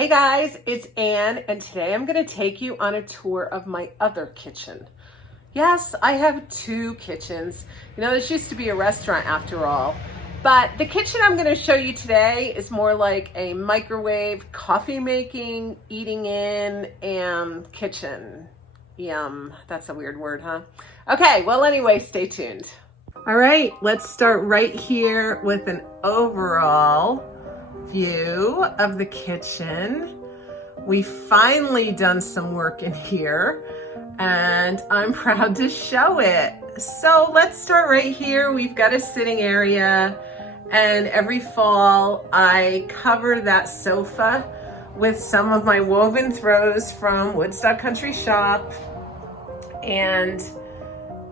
Hey guys, it's Anne, and today I'm going to take you on a tour of my other kitchen. Yes, I have two kitchens. You know, this used to be a restaurant after all. But the kitchen I'm going to show you today is more like a microwave, coffee making, eating in, and kitchen. Yum, that's a weird word, huh? Okay, well anyway, stay tuned. All right, let's start right here with an overall view of the kitchen. We finally done some work in here and I'm proud to show it. So let's start right here. We've got a sitting area, and every fall I cover that sofa with some of my woven throws from Woodstock Country Shop, and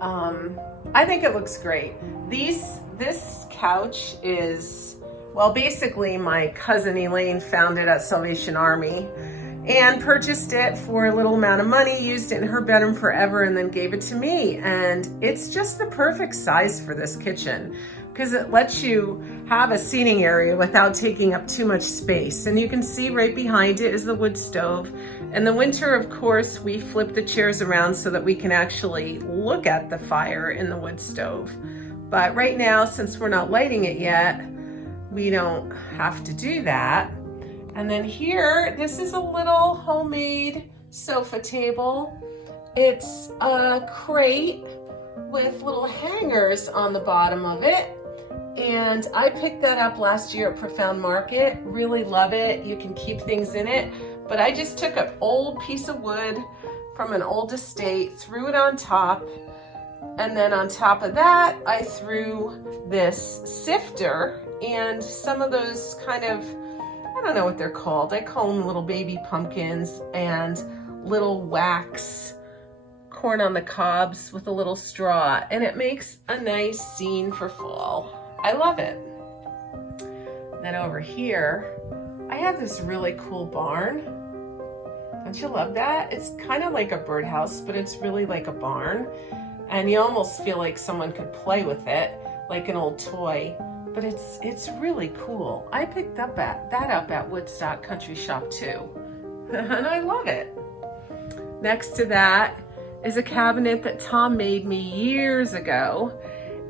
I think it looks great. This couch is, well, basically my cousin Elaine found it at Salvation Army and purchased it for a little amount of money, used it in her bedroom forever, and then gave it to me. And it's just the perfect size for this kitchen because it lets you have a seating area without taking up too much space. And you can see right behind it is the wood stove. In the winter, of course, we flip the chairs around so that we can actually look at the fire in the wood stove. But right now, since we're not lighting it yet, we don't have to do that. And then here, this is a little homemade sofa table. It's a crate with little hangers on the bottom of it. And I picked that up last year at Profound Market. Really love it. You can keep things in it. But I just took an old piece of wood from an old estate, threw it on top. And then on top of that, I threw this sifter and some of those kind of, I don't know what they're called. I call them little baby pumpkins and little wax corn on the cobs with a little straw. And it makes a nice scene for fall. I love it. Then over here, I have this really cool barn. Don't you love that? It's kind of like a birdhouse, but it's really like a barn. And you almost feel like someone could play with it, like an old toy. But it's really cool. I picked that up at Woodstock Country Shop too. And I love it. Next to that is a cabinet that Tom made me years ago.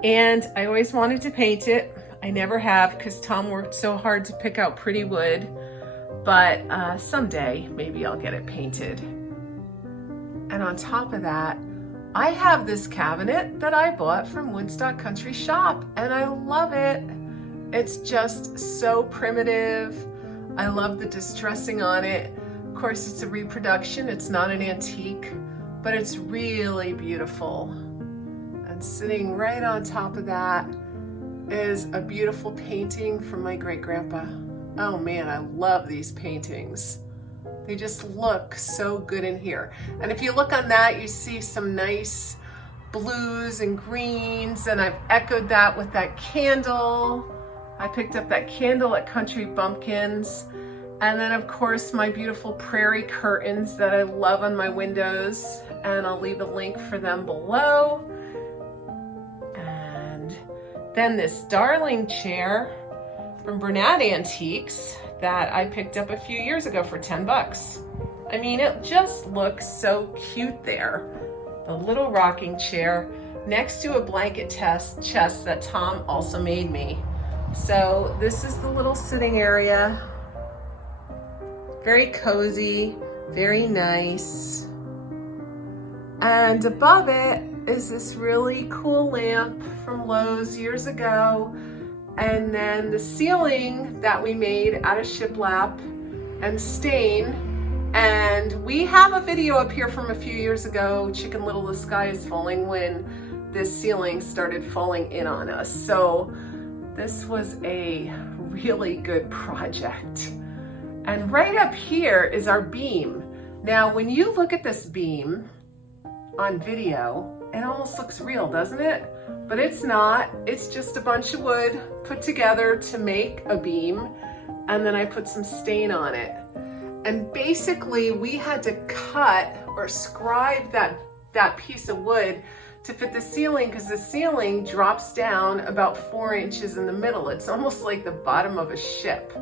And I always wanted to paint it. I never have because Tom worked so hard to pick out pretty wood. But someday maybe I'll get it painted. And on top of that, I have this cabinet that I bought from Woodstock Country Shop, and I love it. It's just so primitive. I love the distressing on it. Of course, it's a reproduction. It's not an antique, but it's really beautiful. And sitting right on top of that is a beautiful painting from my great-grandpa. Oh man, I love these paintings. They just look so good in here. And if you look on that, you see some nice blues and greens, and I've echoed that with that candle. I picked up that candle at Country Bumpkins. And then of course my beautiful prairie curtains that I love on my windows, and I'll leave a link for them below. And then this darling chair from Bernat Antiques that I picked up a few years ago for 10 bucks. I mean, it just looks so cute there. The little rocking chair next to a blanket chest that Tom also made me. So this is the little sitting area. Very cozy, very nice. And above it is this really cool lamp from Lowe's years ago. And then the ceiling that we made out of shiplap and stain. And we have a video up here from a few years ago, Chicken Little, the Sky is Falling, when this ceiling started falling in on us. So this was a really good project. And right up here is our beam. Now, when you look at this beam on video, it almost looks real, doesn't it? But it's not. It's just a bunch of wood put together to make a beam, and then I put some stain on it. And basically we had to cut or scribe that piece of wood to fit the ceiling, because the ceiling drops down about 4 inches in the middle. It's almost like the bottom of a ship.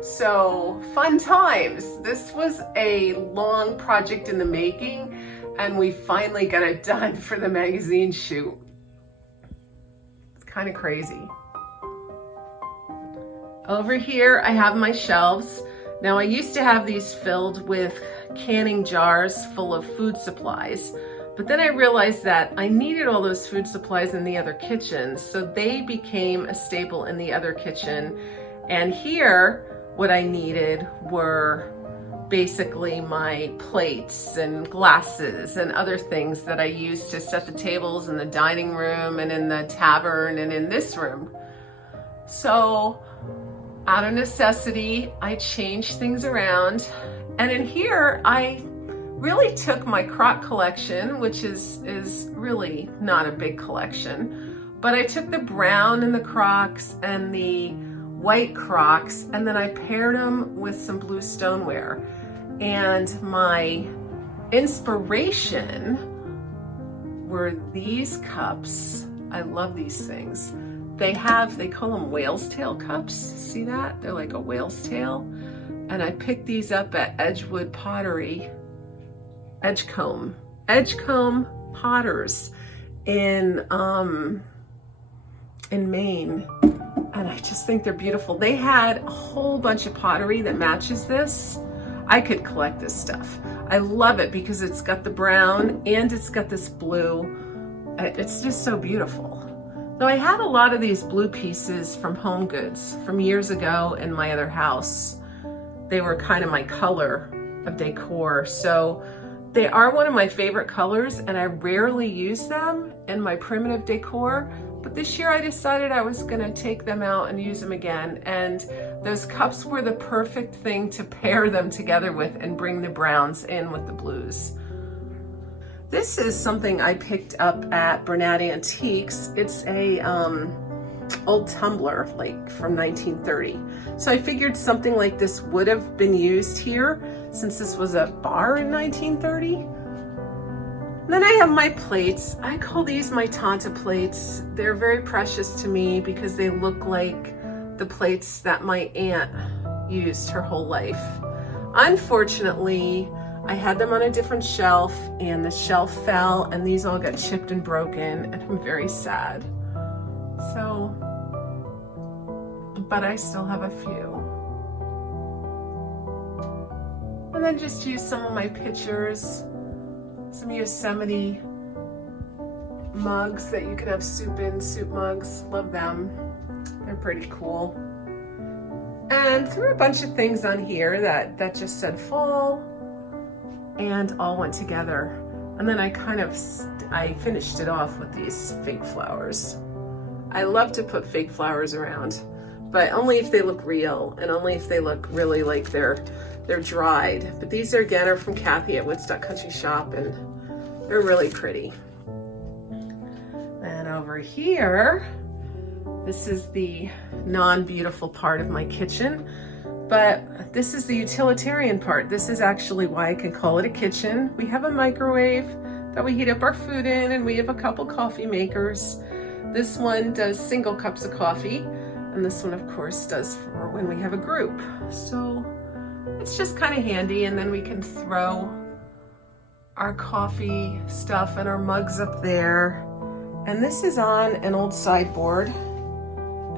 So fun times. This was a long project in the making, and we finally got it done for the magazine shoot. It's kind of crazy. Over here, I have my shelves. Now, I used to have these filled with canning jars full of food supplies, but then I realized that I needed all those food supplies in the other kitchen, so they became a staple in the other kitchen. And here, what I needed were basically my plates and glasses and other things that I used to set the tables in the dining room and in the tavern and in this room. So out of necessity, I changed things around. And in here, I really took my crock collection, which is really not a big collection, but I took the brown and the crocks and the white crocks, and then I paired them with some blue stoneware. And my inspiration were these cups. I love these things. They call them whale's tail cups. See that? They're like a whale's tail. And I picked these up at Edgewood Pottery, Edgecombe Potters in Maine. And I just think they're beautiful. They had a whole bunch of pottery that matches this. I could collect this stuff. I love it because it's got the brown and it's got this blue. It's just so beautiful. So I had a lot of these blue pieces from Home Goods from years ago in my other house. They were kind of my color of decor. So they are one of my favorite colors, and I rarely use them in my primitive decor. But this year I decided I was gonna take them out and use them again. And those cups were the perfect thing to pair them together with and bring the browns in with the blues. This is something I picked up at Bernat Antiques. It's a old tumbler, like from 1930. So I figured something like this would have been used here since this was a bar in 1930. And then I have my plates. I call these my Tanta plates. They're very precious to me because they look like the plates that my aunt used her whole life. Unfortunately, I had them on a different shelf and the shelf fell and these all got chipped and broken, and I'm very sad. So, but I still have a few. And then just use some of my pictures, some Yosemite mugs that you can have soup in, soup mugs, love them. They're pretty cool. And threw a bunch of things on here that just said fall and all went together. And then I finished it off with these fake flowers. I love to put fake flowers around, but only if they look real and only if they look really like they're dried. But these are from Kathy at Woodstock Country Shop, and they're really pretty. And over here, this is the non-beautiful part of my kitchen, but this is the utilitarian part. This is actually why I can call it a kitchen. We have a microwave that we heat up our food in, and we have a couple coffee makers. This one does single cups of coffee, and this one, of course, does for when we have a group. So it's just kind of handy, and then we can throw our coffee stuff and our mugs up there. And this is on an old sideboard,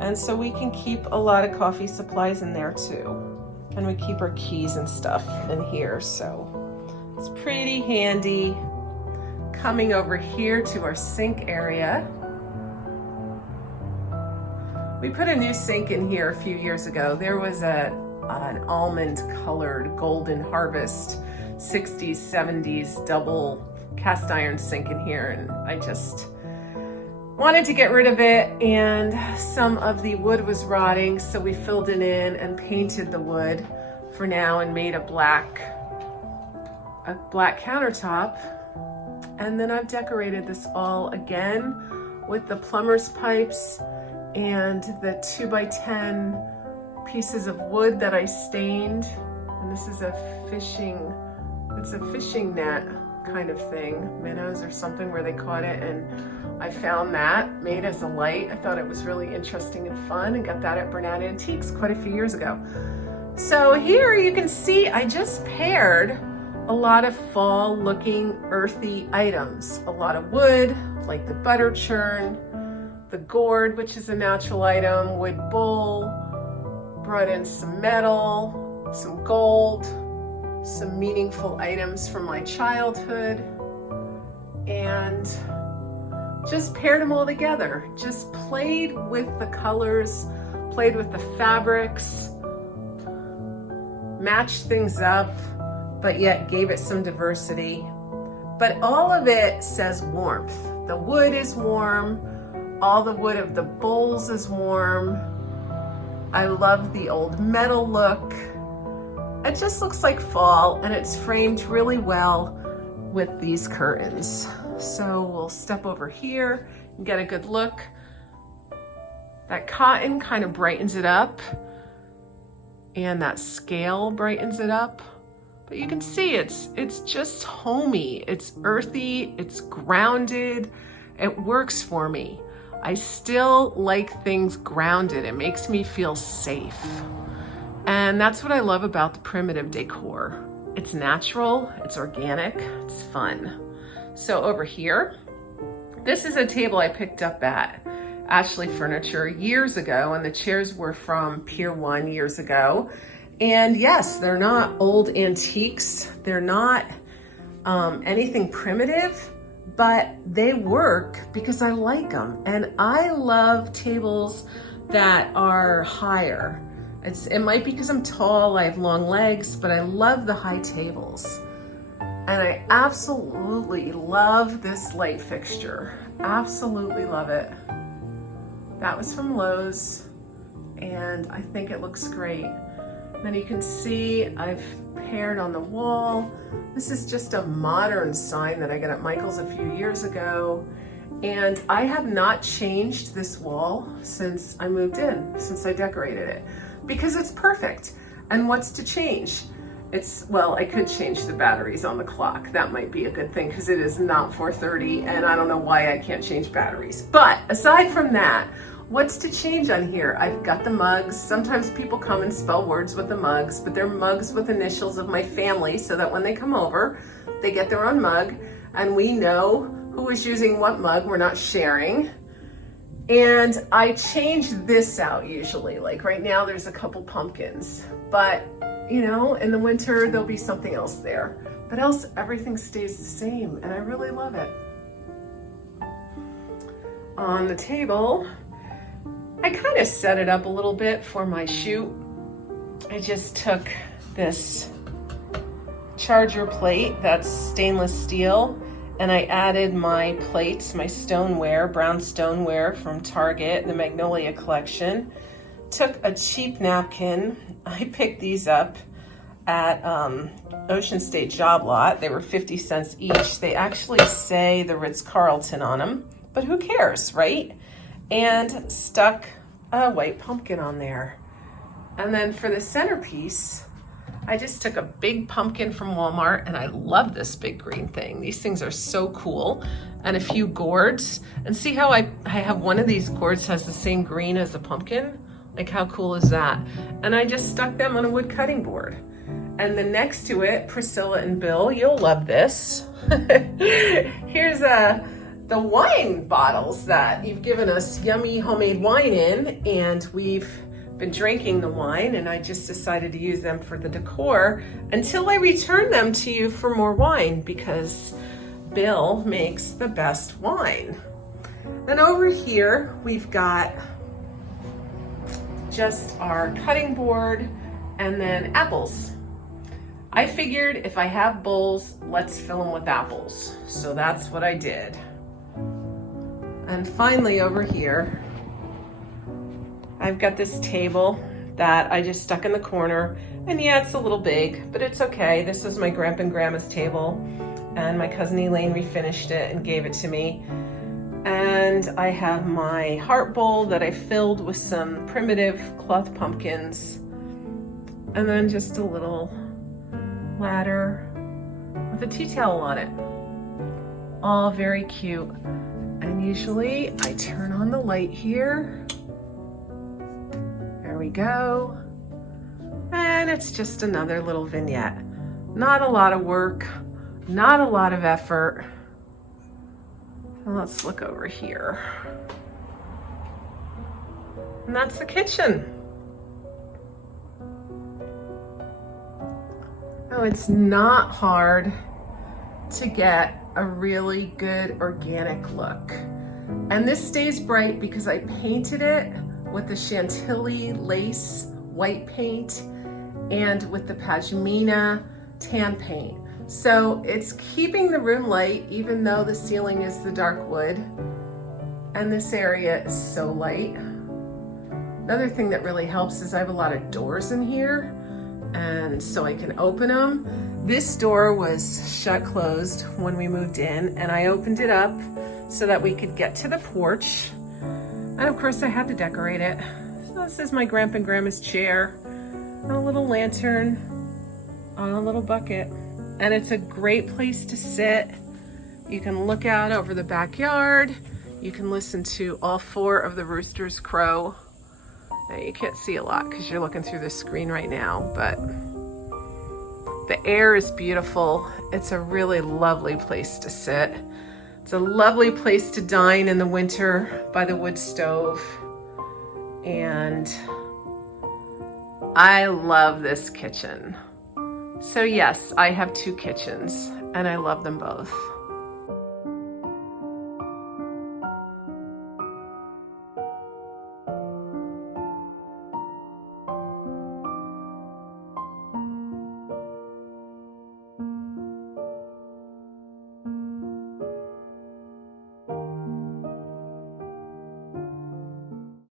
and so we can keep a lot of coffee supplies in there too. And we keep our keys and stuff in here, so it's pretty handy. Coming over here to our sink area. We put a new sink in here a few years ago. There was an almond colored Golden Harvest 60s, 70s double cast iron sink in here, and I just wanted to get rid of it, and some of the wood was rotting, so we filled it in and painted the wood for now and made a black countertop. And then I've decorated this all again with the plumber's pipes and the 2x10 pieces of wood that I stained. And this is a fishing net kind of thing, minnows or something, where they caught it, and I found that made as a light. I thought it was really interesting and fun, and got that at Bernat Antiques quite a few years ago. So here you can see I just paired a lot of fall looking earthy items. A lot of wood, like the butter churn, the gourd, which is a natural item, wood bowl, brought in some metal, some gold, some meaningful items from my childhood, and just paired them all together. Just played with the colors, played with the fabrics, matched things up, but yet gave it some diversity. But all of it says warmth. The wood is warm. All the wood of the bowls is warm. I love the old metal look. It just looks like fall, and it's framed really well with these curtains. So we'll step over here and get a good look. That cotton kind of brightens it up, and that scale brightens it up. But you can see it's just homey, it's earthy, it's grounded. It works for me. I still like things grounded. It makes me feel safe. And that's what I love about the primitive decor. It's natural, it's organic, it's fun. So over here, this is a table I picked up at Ashley Furniture years ago, and the chairs were from Pier 1 years ago. And yes, they're not old antiques. They're not anything primitive, but they work because I like them. And I love tables that are higher. It might be because I'm tall, I have long legs, but I love the high tables. And I absolutely love this light fixture. Absolutely love it. That was from Lowe's, and I think it looks great. Then you can see I've paired on the wall. This is just a modern sign that I got at Michael's a few years ago. And I have not changed this wall since I moved in, since I decorated it, because it's perfect. And what's to change? Well, I could change the batteries on the clock. That might be a good thing because it is not 4:30 and I don't know why I can't change batteries. But aside from that, what's to change on here? I've got the mugs. Sometimes people come and spell words with the mugs, but they're mugs with initials of my family so that when they come over, they get their own mug and we know who is using what mug. We're not sharing. And I change this out usually. Like right now there's a couple pumpkins, but you know, in the winter there'll be something else there. But else everything stays the same and I really love it. On the table, I kind of set it up a little bit for my shoot. I just took this charger plate that's stainless steel and I added my plates, my stoneware, brown stoneware from Target, the Magnolia collection. Took a cheap napkin. I picked these up at Ocean State Job Lot. They were 50 cents each. They actually say the Ritz-Carlton on them, but who cares, right? And stuck a white pumpkin on there. And then for the centerpiece, I just took a big pumpkin from Walmart, and I love this big green thing. These things are so cool. And a few gourds. And see how I have one of these gourds has the same green as the pumpkin? Like how cool is that? And I just stuck them on a wood cutting board. And then next to it, Priscilla and Bill, you'll love this. Here's the wine bottles that you've given us yummy homemade wine in, and we've been drinking the wine, and I just decided to use them for the decor until I return them to you for more wine because Bill makes the best wine. Then over here, we've got just our cutting board and then apples. I figured if I have bowls, let's fill them with apples. So that's what I did. And finally over here, I've got this table that I just stuck in the corner. And yeah, it's a little big, but it's okay. This is my grandpa and grandma's table. And my cousin Elaine refinished it and gave it to me. And I have my heart bowl that I filled with some primitive cloth pumpkins. And then just a little ladder with a tea towel on it. All very cute. And usually I turn on the light here. There we go. And it's just another little vignette. Not a lot of work, not a lot of effort. So let's look over here. And that's the kitchen. Oh, it's not hard to get a really good organic look. And this stays bright because I painted it with the Chantilly lace white paint and with the Pashmina tan paint. So it's keeping the room light even though the ceiling is the dark wood and this area is so light. Another thing that really helps is I have a lot of doors in here and so I can open them. This door was shut closed when we moved in and I opened it up so that we could get to the porch. And of course I had to decorate it. So this is my grandpa and grandma's chair and a little lantern on a little bucket. And it's a great place to sit. You can look out over the backyard. You can listen to all 4 of the roosters crow. Now, you can't see a lot because you're looking through the screen right now, but the air is beautiful. It's a really lovely place to sit. It's a lovely place to dine in the winter by the wood stove. And I love this kitchen. So yes, I have 2 kitchens and I love them both.